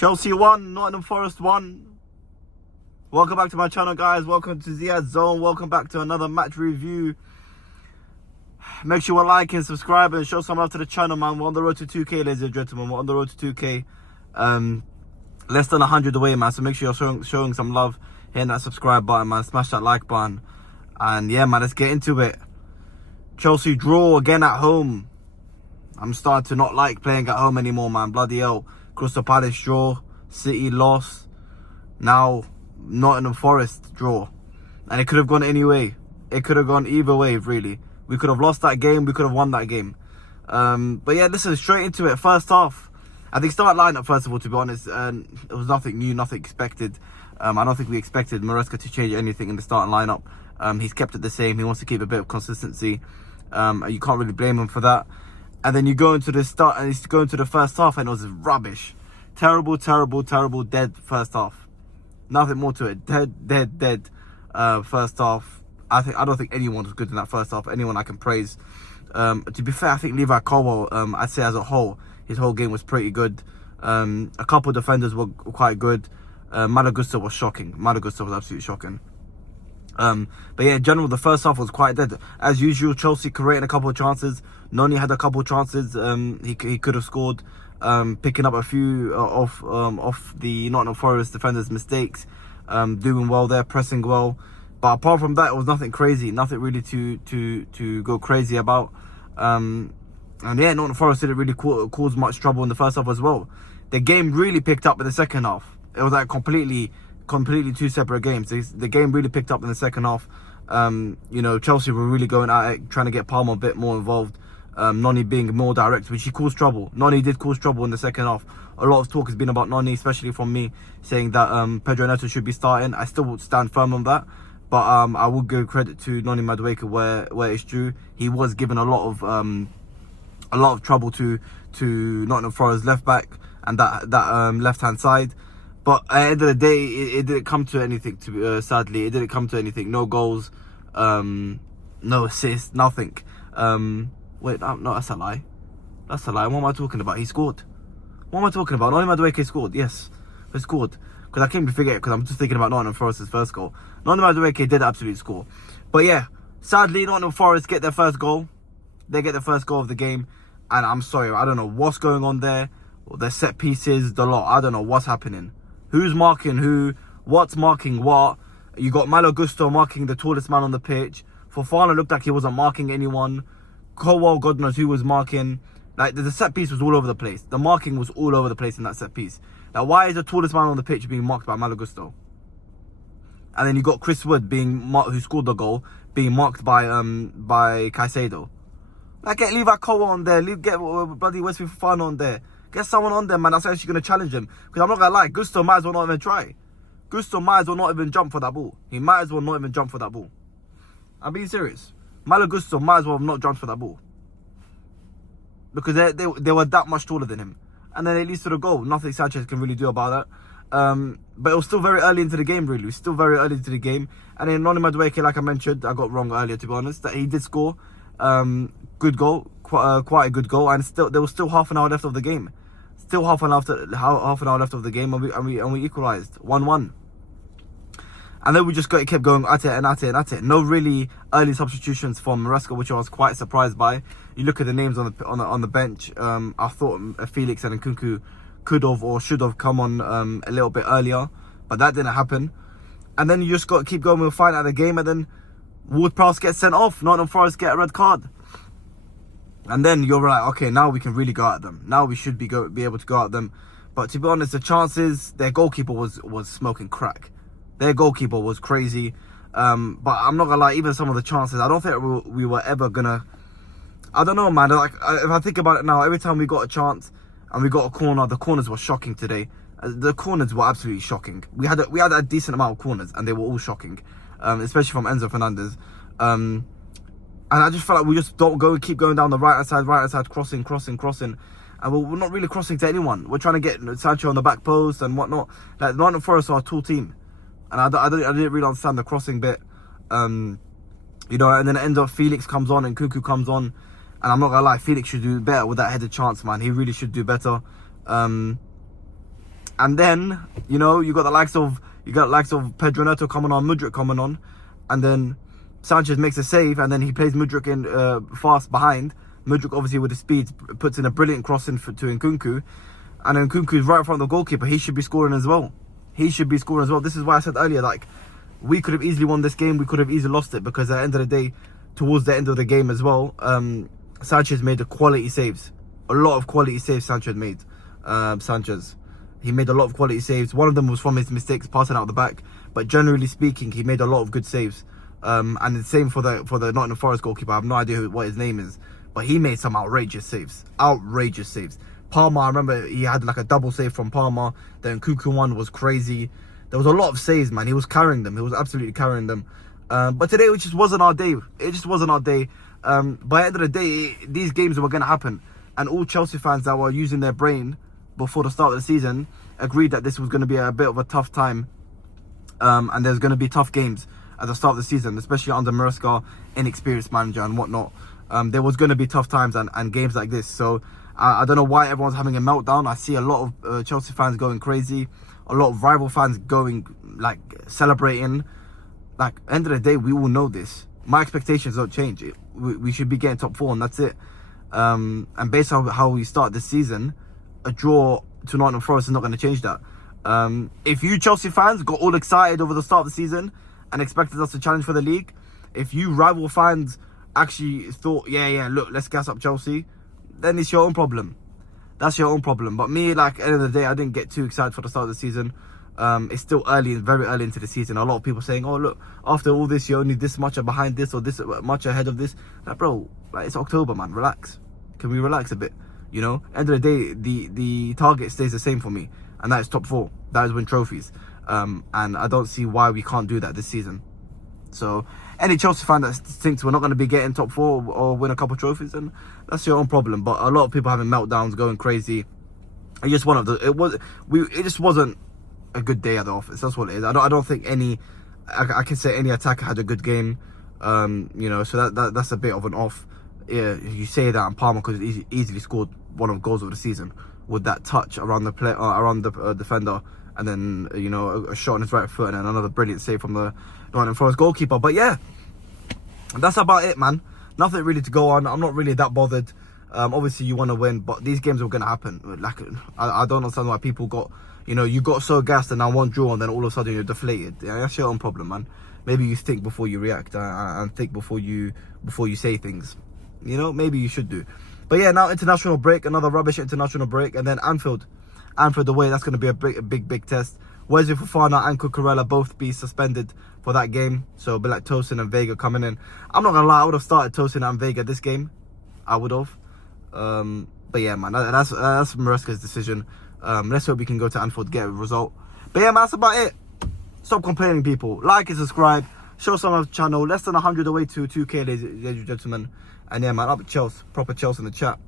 Chelsea won, N.Forest won. Welcome back to my channel, guys. Welcome to Ziad'sZone. Welcome back to another match review. Make sure you like and subscribe and show some love to the channel, man. We're on the road to 2K, ladies and gentlemen. We're on the road to 2K. Less than 100 away, man. So make sure you're showing some love, hitting that subscribe button, man. Smash that like button. And yeah, man, let's get into it. Chelsea draw again at home. I'm starting to not like playing at home anymore, man. Bloody hell. Crystal Palace draw. City loss. Now, N.Forest draw. And it could have gone any way. It could have gone either way, really. We could have lost that game. We could have won that game. But yeah, listen, straight into it. First half. I think start lineup, first of all, to be honest. It was nothing new, nothing expected. I don't think we expected Maresca to change anything in the starting lineup. He's kept it the same. He wants to keep a bit of consistency. You can't really blame him for that. And then you go into the start, and he's going to the first half, and it was rubbish. Terrible, dead first half. Nothing more to it. Dead. First half. I don't think anyone was good in that first half. Anyone I can praise. To be fair, I think Levi Colwell, I'd say as a whole, his whole game was pretty good. A couple of defenders were quite good. Malagusta was shocking. Malagusta was absolutely shocking. But yeah, in general, the first half was quite dead. As usual, Chelsea creating a couple of chances. Noni had a couple of chances. He could have scored. Picking up a few off the N.Forest defenders' mistakes. Doing well there, pressing well. But apart from that, it was nothing crazy. Nothing really to go crazy about. And yeah, N.Forest didn't really cause much trouble in the first half as well. The game really picked up in the second half. It was like completely two separate games. The game really picked up in the second half. You know, Chelsea were really going at it, trying to get Palmer a bit more involved. Noni being more direct, which he caused trouble. Noni did cause trouble in the second half. A lot of talk has been about Noni, especially from me, saying that Pedro Neto should be starting. I still would stand firm on that. But I will give credit to Noni Madueke where it's due. He was given a lot of trouble to N.Forest left back and that left hand side. But at the end of the day, it didn't come to anything. Sadly, it didn't come to anything. No goals, no assists, nothing. Wait, no, that's a lie. That's a lie. What am I talking about? He scored. What am I talking about? Noni Madueke scored. Yes, he scored. Because I can't forget, because I'm just thinking about N.Forest's first goal. Noni Madueke did absolutely score. But yeah, sadly, N.Forest get their first goal. They get the first goal of the game. And I'm sorry, I don't know what's going on there. The set pieces, the lot. I don't know what's happening. Who's marking who? What's marking what? You got Malagusta marking the tallest man on the pitch. Fofana looked like he wasn't marking anyone. Colwell, God knows who was marking. Like, the set piece was all over the place. The marking was all over the place in that set piece. Now, why is the tallest man on the pitch being marked by Malagusta? And then you got Chris Wood who scored the goal, being marked by Caicedo. Like, get Levi Colwell on there. Get bloody Wesley Fofana on there. Get someone on there, man, that's actually going to challenge him. Because I'm not going to lie, Gusto might as well not even try. Gusto might as well not even jump for that ball. He might as well not even jump for that ball. I'm being serious. Malagusta might as well have not jumped for that ball. Because they were that much taller than him. And then it leads to the goal. Nothing Sanchez can really do about that. But it was still very early into the game, really. It was still very early into the game. And then Noni Madueke, like I mentioned, I got wrong earlier, to be honest, that he did score. Good goal. Quite a good goal. And there was still half an hour left of the game. Still half an hour left of the game, and we equalised 1-1. And then we just kept going at it. No really early substitutions from Maresca, which I was quite surprised by. You look at the names on the bench. I thought Felix and Nkunku could have or should have come on a little bit earlier, but that didn't happen. And then you just got to keep going with fighting at the game, and then Ward-Prowse gets sent off. N.Forest get a red card. And then you're like, okay, now we can really go at them. Now we should be able to go at them. But to be honest, the chances, their goalkeeper was smoking crack. Their goalkeeper was crazy. But I'm not going to lie, even some of the chances, I don't think we were ever going to... I don't know, man. Like, if I think about it now, every time we got a chance and we got a corner, the corners were shocking today. The corners were absolutely shocking. We had a decent amount of corners and they were all shocking. Especially from Enzo Fernandez. And I just felt like we just keep going down the right hand side, crossing. And we're not really crossing to anyone. We're trying to get Sancho on the back post and whatnot. Like, N.Forest are a tall team. And I didn't really understand the crossing bit. You know, and then it ends up Felix comes on and Nkunku comes on. And I'm not going to lie, Felix should do better with that headed chance, man. He really should do better. And And then, you got the likes of Pedro Neto coming on, Mudryk coming on, and then Sanchez makes a save, and then he plays Mudryk in fast behind. Mudryk, obviously with the speed, puts in a brilliant cross to Nkunku, and then Nkunku's right in front of the goalkeeper. He should be scoring as well. This is why I said earlier, like, we could have easily won this game. We could have easily lost it, because at the end of the day, towards the end of the game as well, Sanchez made a lot of quality saves. Sanchez. He made a lot of quality saves. One of them was from his mistakes, passing out the back. But generally speaking, he made a lot of good saves. And the same for the Nottingham Forest goalkeeper. I have no idea what his name is, but he made some outrageous saves. Palmer, I remember he had like a double save from Palmer. The Nkunku one was crazy. There was a lot of saves, man. He was carrying them. He was absolutely carrying them. But today, it just wasn't our day. By the end of the day, these games were going to happen. And all Chelsea fans that were using their brain before the start of the season agreed that this was going to be a bit of a tough time. And there's going to be tough games at the start of the season, especially under Maresca, inexperienced manager and whatnot. There was going to be tough times and games like this. So I don't know why everyone's having a meltdown. I see a lot of Chelsea fans going crazy. A lot of rival fans going, like, celebrating. Like, end of the day, we all know this. My expectations don't change. We should be getting top 4 and that's it. And based on how we start this season, a draw to Nottingham Forest is not going to change that. If you Chelsea fans got all excited over the start of the season and expected us to challenge for the league, if you rival fans actually thought, yeah, look, let's gas up Chelsea, then it's your own problem. That's your own problem. But me, like, at the end of the day, I didn't get too excited for the start of the season. It's still early, very early into the season. A lot of people saying, oh, look, after all this, you're only this much behind this or this much ahead of this. Like, bro, like, it's October, man. Relax. Can we relax a bit? End of the day, the target stays the same for me, and that is top 4. That is win trophies. And I don't see why we can't do that this season. So any Chelsea fan that thinks we're not going to be getting top 4 or win a couple of trophies, then that's your own problem. But a lot of people having meltdowns, going crazy. It just wasn't a good day at the office. That's what it is. I don't think I can say any attacker had a good game. So that's a bit of an off. Yeah, you say that, and Palmer could have easily scored one of the goals of the season with that touch around the defender, and then a shot on his right foot, and then another brilliant save from the Nottingham Forest goalkeeper. But yeah, that's about it, man. Nothing really to go on. I'm not really that bothered. Obviously you want to win, but these games are going to happen. Like, I don't understand why people got, you got so gassed and now one draw and then all of a sudden you're deflated. Yeah, that's your own problem, man. Maybe you think before you react and think before you say things. Maybe you should do. But yeah, now international break, another rubbish international break, and then Anfield away. That's going to be a big test. Wesley Fofana and Cucurella both be suspended for that game, so it'll be like Tosin and Vega coming in. I'm not gonna lie, I would have started Tosin and Vega this game. I would have. But yeah, man, that's Maresca's decision. Let's hope we can go to Anfield, get a result. But yeah, man, that's about it. Stop complaining, people. Like and subscribe. Show some of the channel. Less than 100 away to 2K, ladies and gentlemen. And yeah, man, up at Chelsea. Proper Chelsea in the chat.